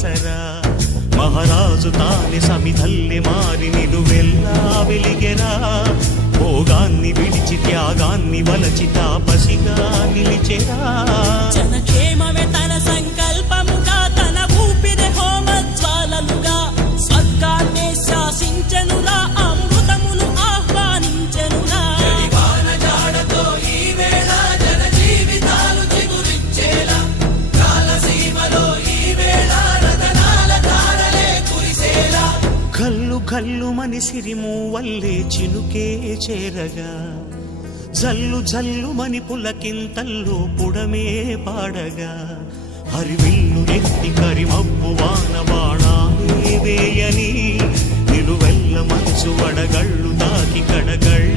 ఆసరా మహారాజు తానే సమిధల్లె మారి నిలువెల్లా వెలిగెరా భోగాన్ని విడిచి త్యాగాన్ని వలచి తాపసిగా నిలిచెరా జనక్షేమమే తన సంకల్పముగా తన ఊపిరి హోమజ్వాలలుగా స్వర్గాన్నే శాసించెనురా అమృతమును ఆహ్వానించెనురా జాడతో ఈ వేళ జన జీవితాలు చిగురించేలా కాలసీమలో ఈ వేళ రతనాల ధారలే కురిసేలా కల్లు కల్లు మని సిరిము వల్లే చినుకే చేరగా జల్లు జల్లు మని పులకింతల్లు పుడమే పాడగా హరివిల్లు ఎత్తి కరిమబ్బు వాన బాణాలే వేయని నిలువెల్ల మంచు వడగళ్ళు తాకి కడగళ్ళు